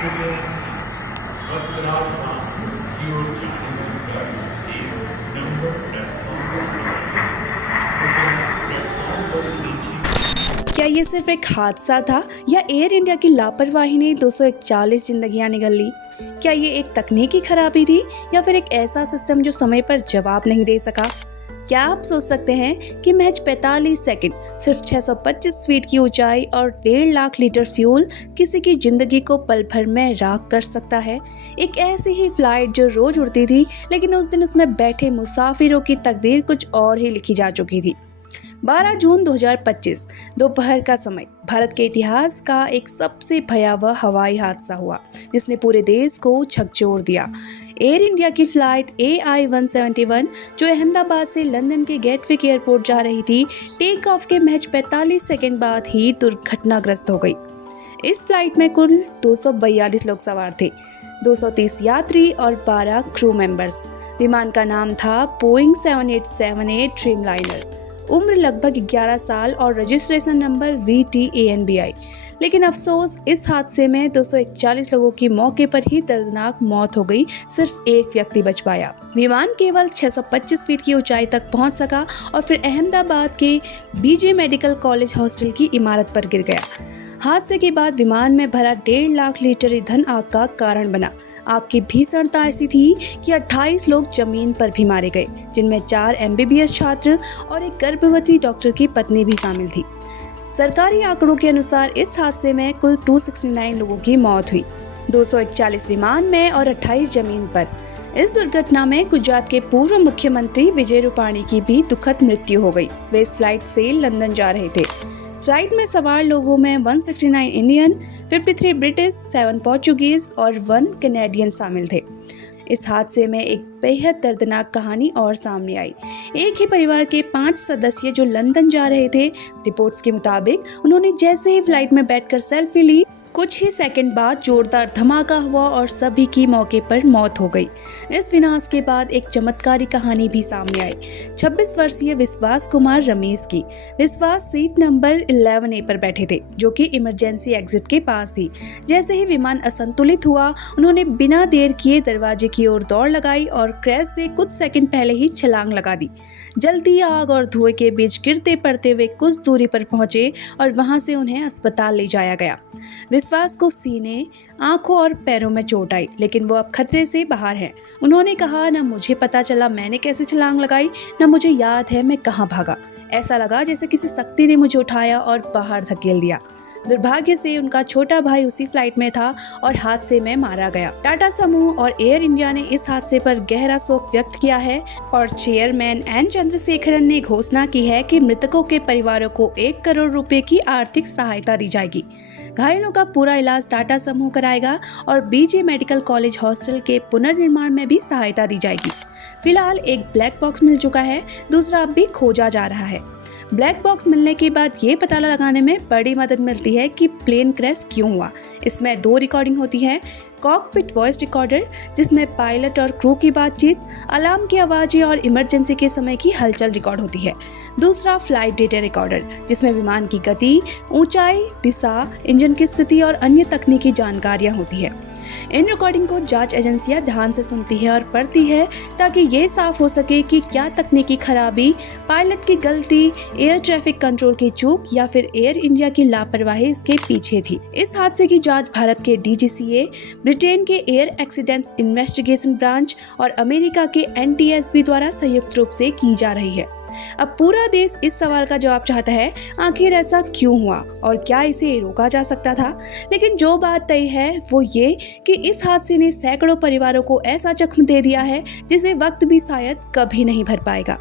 Train अस्पताल की ओर जाने का एक नंबर प्लेटफॉर्म पर नीचे। क्या ये सिर्फ एक हादसा था या एयर इंडिया की लापरवाही ने 241 जिंदगियां निगल ली? क्या ये एक तकनीकी खराबी थी या फिर एक ऐसा सिस्टम जो समय पर जवाब नहीं दे सका? क्या आप सोच सकते हैं कि महज 45 सेकंड, सिर्फ 625 फीट की ऊंचाई और 1.5 लाख लीटर फ्यूल किसी की जिंदगी को पल भर में राख कर सकता है? एक ऐसी ही फ्लाइट जो रोज उड़ती थी, लेकिन उस दिन उसमें बैठे मुसाफिरों की तकदीर कुछ और ही लिखी जा चुकी थी। 12 जून 2025 दोपहर का समय भारत के इतिहास का एक सबसे भयावह हवाई हादसा हुआ, जिसने पूरे देश को झकझोर दिया। एयर इंडिया की फ्लाइट AI-171 जो अहमदाबाद से लंदन के गेटविक एयरपोर्ट जा रही थी, टेक ऑफ के महज 45 सेकंड बाद ही दुर्घटनाग्रस्त हो गई। इस फ्लाइट में कुल 242 लोग सवार थे, 230 यात्री और 12 क्रू मेंबर्स। विमान का नाम था बोइंग 7878 ड्रीमलाइनर। उम्र लगभग 11 साल और रजिस्ट्रेशन नंबर VTANBI। लेकिन अफसोस, इस हादसे में 241 लोगों की मौके पर ही दर्दनाक मौत हो गई, सिर्फ एक व्यक्ति बच पाया। विमान केवल 625 फीट की ऊंचाई तक पहुंच सका और फिर अहमदाबाद के BJ मेडिकल कॉलेज हॉस्टल की इमारत पर गिर गया। हादसे के बाद विमान में भरा 1.5 लाख लीटर ईंधन आग का कारण बना। आग की भीषणता ऐसी थी कि 28 लोग जमीन पर भी मारे गए, जिनमें 4 MBBS छात्र और एक गर्भवती डॉक्टर की पत्नी भी शामिल थी। सरकारी आंकड़ों के अनुसार इस हादसे में कुल 269 लोगों की मौत हुई, 241 विमान में और 28 जमीन पर। इस दुर्घटना में गुजरात के पूर्व मुख्यमंत्री विजय रूपाणी की भी दुखद मृत्यु हो गई। वे इस फ्लाइट से लंदन जा रहे थे। फ्लाइट में सवार लोगों में 169 इंडियन, 53 ब्रिटिश, 7 पोर्चुगीज और 1 कैनेडियन शामिल थे। इस हादसे में एक बेहद दर्दनाक कहानी और सामने आई। एक ही परिवार के 5 सदस्य जो लंदन जा रहे थे, रिपोर्ट्स के मुताबिक उन्होंने जैसे ही फ्लाइट में बैठकर सेल्फी ली, कुछ ही सेकंड बाद जोरदार धमाका हुआ और सभी की मौके पर मौत हो गई। इस विनाश के बाद एक चमत्कारी कहानी भी सामने आई। 26 वर्षीय विश्वास कुमार रमेश की। विश्वास सीट नंबर 11A पर बैठे थे, जो कि इमरजेंसी एग्जिट के पास थी। जैसे ही विमान असंतुलित हुआ, उन्होंने बिना देर किए दरवाजे की ओर दौड़ लगाई और क्रैश से कुछ सेकंड पहले ही छलांग लगा दी। जलती आग और धुएं के बीच गिरते पड़ते वे कुछ दूरी पर पहुंचे और वहां से उन्हें अस्पताल ले जाया गया। विश्वास को सीने, आंखों और पैरों में चोट आई, लेकिन वो अब खतरे से बाहर हैं। उन्होंने कहा, न मुझे पता चला मैंने कैसे छलांग लगाई, न मुझे याद है मैं कहाँ भागा। ऐसा लगा जैसे किसी शक्ति ने मुझे उठाया और बाहर धकेल दिया। दुर्भाग्य से उनका छोटा भाई उसी फ्लाइट में था और हादसे में मारा गया। टाटा समूह और एयर इंडिया ने इस हादसे पर गहरा शोक व्यक्त किया है और चेयरमैन N चंद्रशेखरन ने घोषणा की है कि मृतकों के परिवारों को 1 करोड़ रुपए की आर्थिक सहायता दी जाएगी। घायलों का पूरा इलाज टाटा समूह कराएगा और BJ मेडिकल कॉलेज हॉस्टल के पुनर्निर्माण में भी सहायता दी जाएगी। फिलहाल एक ब्लैक बॉक्स मिल चुका है, दूसरा अब भी खोजा जा रहा है। ब्लैक बॉक्स मिलने के बाद ये पता लगाने में बड़ी मदद मिलती है कि प्लेन क्रैश क्यों हुआ। इसमें 2 रिकॉर्डिंग होती है। कॉकपिट वॉइस रिकॉर्डर, जिसमें पायलट और क्रू की बातचीत, अलार्म की आवाज़ें और इमरजेंसी के समय की हलचल रिकॉर्ड होती है। दूसरा फ्लाइट डेटा रिकॉर्डर, जिसमें विमान की गति, ऊंचाई, दिशा, इंजन की स्थिति और अन्य तकनीकी जानकारियां होती है। इन रिकॉर्डिंग को जांच एजेंसियां ध्यान से सुनती है और पढ़ती है, ताकि ये साफ हो सके कि क्या तकनीकी खराबी, पायलट की गलती, एयर ट्रैफिक कंट्रोल की चूक या फिर एयर इंडिया की लापरवाही इसके पीछे थी। इस हादसे की जांच भारत के DGCA, ब्रिटेन के एयर एक्सीडेंट्स इन्वेस्टिगेशन ब्रांच और अमेरिका के NTSB द्वारा संयुक्त रूप से की जा रही है। अब पूरा देश इस सवाल का जवाब चाहता है, आखिर ऐसा क्यों हुआ और क्या इसे रोका जा सकता था। लेकिन जो बात तय है वो ये कि इस हादसे ने सैकड़ों परिवारों को ऐसा जख्म दे दिया है जिसे वक्त भी शायद कभी नहीं भर पाएगा।